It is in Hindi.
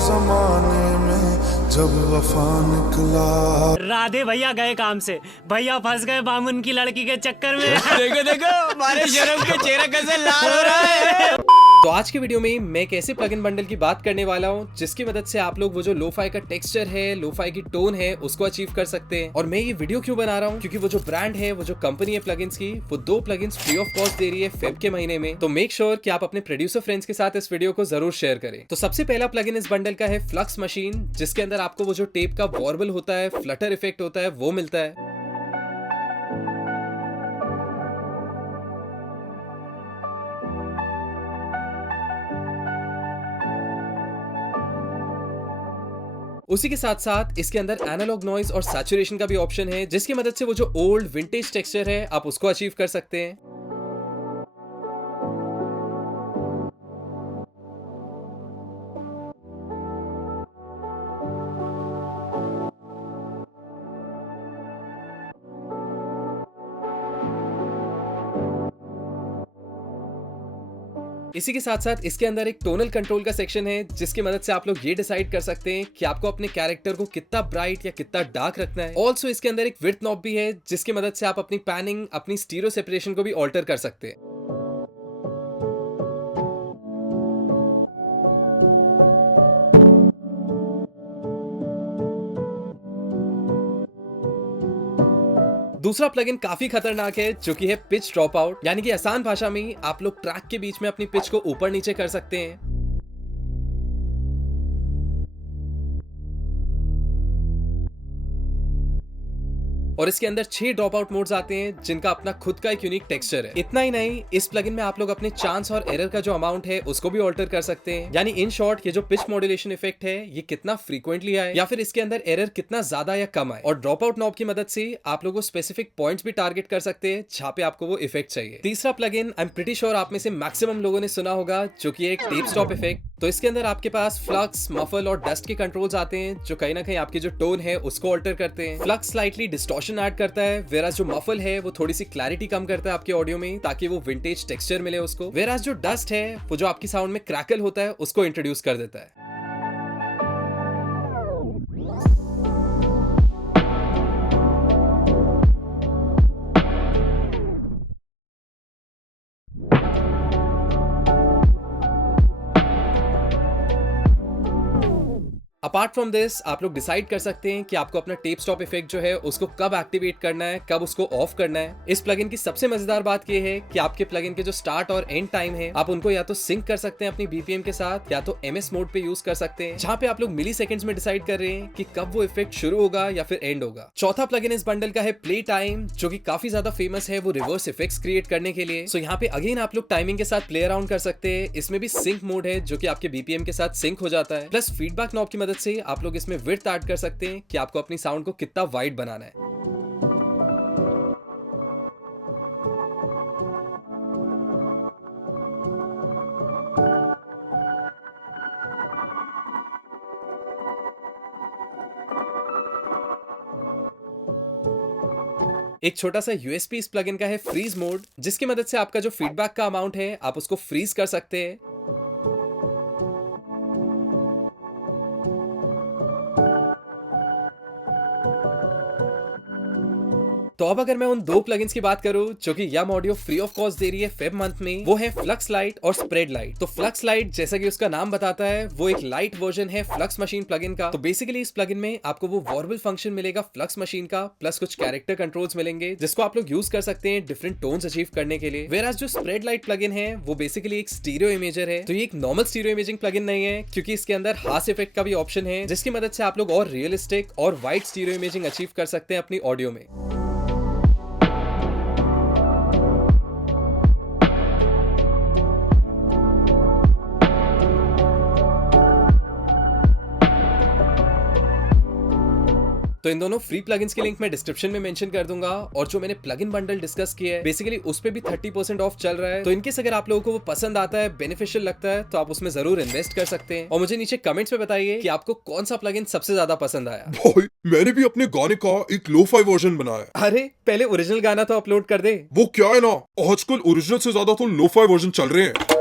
जमाने में जब वफा निकला। राधे भैया गए काम से, भैया फंस गए बामुन की लड़की के चक्कर में। देखो देखो हमारे शर्म के चेहरा कैसे लाल हो रहा है। तो आज के वीडियो में मैं एक ऐसे प्लगइन बंडल की बात करने वाला हूँ जिसकी मदद से आप लोग वो जो लोफाई का टेक्सचर है, लोफाई की टोन है, उसको अचीव कर सकते हैं। और मैं ये वीडियो क्यों बना रहा हूँ, क्योंकि वो जो ब्रांड है, वो जो कंपनी है प्लगइन्स की, वो 2 प्लगइन्स फ्री ऑफ कॉस्ट दे रही है फेब के महीने में। तो मेक श्योर कि आप अपने प्रोड्यूसर फ्रेंड्स के साथ इस वीडियो को जरूर शेयर करें। तो सबसे पहला प्लगइन इस बंडल का है फ्लक्स मशीन, जिसके अंदर आपको वो जो टेप का वॉर्बल होता है, फ्लटर इफेक्ट होता है, वो मिलता है। उसी के साथ साथ इसके अंदर एनालॉग नॉइज और सैचुरेशन का भी ऑप्शन है, जिसकी मदद से वो जो ओल्ड विंटेज टेक्सचर है आप उसको अचीव कर सकते हैं। इसी के साथ साथ इसके अंदर एक टोनल कंट्रोल का सेक्शन है, जिसकी मदद से आप लोग ये डिसाइड कर सकते हैं कि आपको अपने कैरेक्टर को कितना ब्राइट या कितना डार्क रखना है। ऑल्सो इसके अंदर एक विड्थ नॉब भी है, जिसकी मदद से आप अपनी पैनिंग, अपनी स्टीरियो सेपरेशन को भी ऑल्टर कर सकते हैं। दूसरा प्लगइन काफी खतरनाक है, जो कि है पिच ड्रॉप आउट, यानी कि आसान भाषा में आप लोग ट्रैक के बीच में अपनी पिच को ऊपर नीचे कर सकते हैं। और इसके अंदर 6 ड्रॉप आउट मोड्स आते हैं, जिनका अपना खुद का एक यूनिक टेक्सचर है। इतना ही नहीं, इस प्लगइन में आप लोग अपने चांस और एरर का जो अमाउंट है उसको भी ऑल्टर कर सकते हैं। यानी इन शॉर्ट, ये जो पिच मॉड्यूलेशन इफेक्ट है ये कितना फ्रीक्वेंटली आए, या फिर इसके अंदर एरर कितना ज्यादा या कम आए। और ड्रॉप आउट नॉब की मदद से आप लोगों स्पेसिफिक पॉइंट्स भी टारगेट कर सकते हैं जहां पे आपको वो इफेक्ट चाहिए। तीसरा plugin I am pretty sure आप में से मैक्सिमम लोगों ने सुना होगा, जो कि एक टेप स्टॉप इफेक्ट। तो इसके अंदर आपके पास फ्लक्स, मफल और डस्ट के कंट्रोल्स आते हैं, जो कहीं ना कहीं आपकी जो टोन है उसको ऑल्टर करते हैं। फ्लक्स स्लाइटली डिस्टॉर्शन ऐड करता है, वेराज जो मफल है वो थोड़ी सी क्लैरिटी कम करता है आपके ऑडियो में, ताकि वो विंटेज टेक्सचर मिले उसको। वेराज जो डस्ट है वो जो आपकी साउंड में क्रैकल होता है उसको इंट्रोड्यूस कर देता है। अपार्ट फ्रॉम दिस, आप लोग डिसाइड कर सकते हैं कि आपको अपना टेप स्टॉप इफेक्ट जो है उसको कब एक्टिवेट करना है, कब उसको ऑफ करना है। इस प्लगइन की सबसे मजेदार बात यह है कि आपके प्लगइन के जो स्टार्ट और एंड टाइम है, आप उनको या तो सिंक कर सकते हैं अपनी बीपीएम के साथ, या तो एमएस मोड पे यूज कर सकते हैं, जहां पे आप लोग मिली सेकंड्स में डिसाइड कर रहे हैं कि कब वो इफेक्ट शुरू होगा या फिर एंड होगा। चौथा प्लगइन इस बंडल का है प्ले टाइम, जो कि काफी ज्यादा फेमस है वो रिवर्स इफेक्ट्स क्रिएट करने के लिए। सो यहाँ पे अगेन आप लोग टाइमिंग के साथ प्ले अराउंड कर सकते हैं। इसमें भी सिंक मोड है, जो कि आपके बीपीएम के साथ सिंक हो जाता है। प्लस फीडबैक नॉब की मदद से आप लोग इसमें विड्थ ऐड कर सकते हैं कि आपको अपनी साउंड को कितना वाइड बनाना है। एक छोटा सा यूएसपी इस प्लगइन का है फ्रीज मोड, जिसकी मदद से आपका जो फीडबैक का अमाउंट है आप उसको फ्रीज कर सकते हैं। तो अब अगर मैं उन 2 प्लगइन्स की बात करूं जो कि यम ऑडियो फ्री ऑफ कॉस्ट दे रही है फेब मंथ में, वो है फ्लक्स लाइट और स्प्रेड लाइट। तो फ्लक्स लाइट, जैसा कि उसका नाम बताता है, वो एक लाइट वर्जन है फ्लक्स मशीन प्लगइन का। तो बेसिकली इस प्लगइन में आपको वो वॉर्बल फंक्शन मिलेगा फ्लक्स मशीन का, प्लस कुछ कैरेक्टर कंट्रोल्स मिलेंगे, जिसको आप लोग यूज कर सकते हैं डिफरेंट टोन्स अचीव करने के लिए। वेराज जो स्प्रेड लाइट प्लगइन है वो बेसिकली एक स्टीरियो इमेजर है। तो ये एक नॉर्मल स्टीरियो इमेजिंग प्लगइन नहीं है, क्योंकि इसके अंदर हास इफेक्ट का भी ऑप्शन है, जिसकी मदद से आप लोग और रियलिस्टिक और वाइड स्टीरियो इमेजिंग अचीव कर सकते हैं अपनी ऑडियो में। तो इन दोनों फ्री प्लगइन्स के लिंक मैं डिस्क्रिप्शन में मेंशन कर दूंगा, और जो मैंने प्लगइन बंडल डिस्कस किया है बेसिकली उस पे भी 30% ऑफ चल रहा है। तो इनकेस अगर आप लोगों को वो पसंद आता है, बेनिफिशियल लगता है, तो आप उसमें जरूर इन्वेस्ट कर सकते हैं। और मुझे नीचे कमेंट्स में बताइए कि आपको कौन सा प्लगइन सबसे ज्यादा पसंद आया। भाई मैंने भी अपने गाने का एक लो-फाई वर्जन बनाया है। अरे पहले ओरिजिनल गाना तो अपलोड कर दे। वो क्या है ना, आजकल ओरिजिनल से ज्यादा तो लो-फाई वर्जन चल रहे हैं।